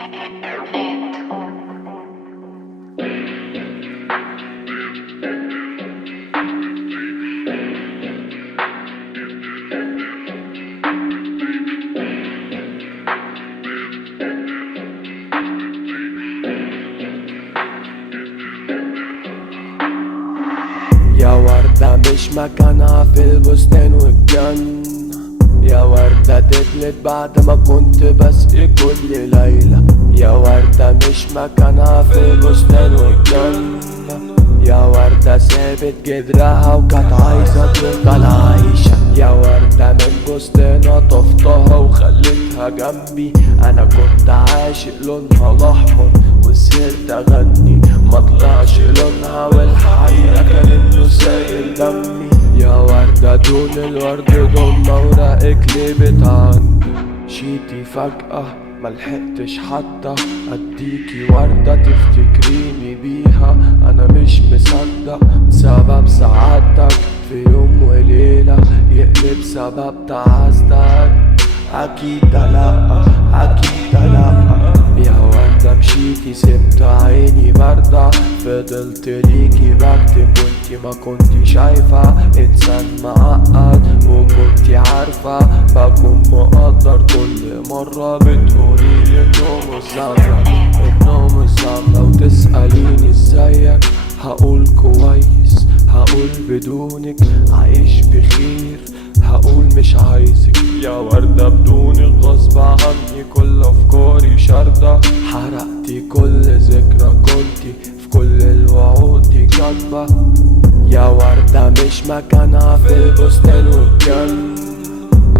يا وردة مش مكانها في البستان والجنة، يا وردة دبلت بعد ما كنت بسقي كل ليلة. يا وردة مش مكانها في البستان والجنة، يا وردة سابت جدرها وكانت عايزة تفضل عايشة. يا وردة من بستانها طفتها وخليتها جنبي، انا كنت عاشق لونها الاحمر وسهرت اغني، مطلعش لونها والحقيقة كان انه سايل دمي. يا وردة دون الورد ضم اوراقك ليه بتعندي، مشيتي فجأة ملحقتش حتى اديكي وردة تفتكريني بيها. انا مش مصدق سبب سعادتك في يوم وليلة يقلب سبب تعاستك. اكيد لا، اكيد لا. يا وردة مشيتي سبت عيني باردة، فضلت ليكي بكتب وانتي ما كنتي شايفة انسان معقد، وكنتي عارفة بكون مقدر كل مرة بتقوليلي انه مش ذنبك، انه مش ذنبك. وتسأليني ازيك هقول كويس، هقول بدونك عايش بخير، هقول مش عايزك يا وردة بدونك غصب عني كل افكاري شاردة. حرقتي كل ذكرى كنتي في كل الوعود دي كاتبة. يا وردة مش مكانها في البستان والجنة،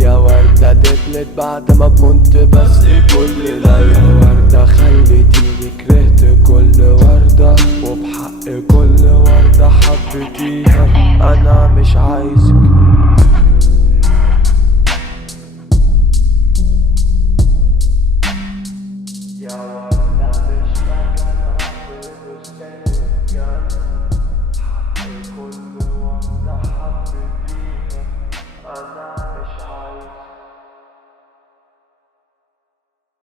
يا وردة دبلت بعد ما كنت بسقي كل ليلة. يا وردة خليتيني كرهت كل وردة، وبحق كل وردة حبيتيها انا مش عايزك. يا وردة مش مكانها في البستان والجنة، حق كل وردة حبيتيها أنا مش عايز.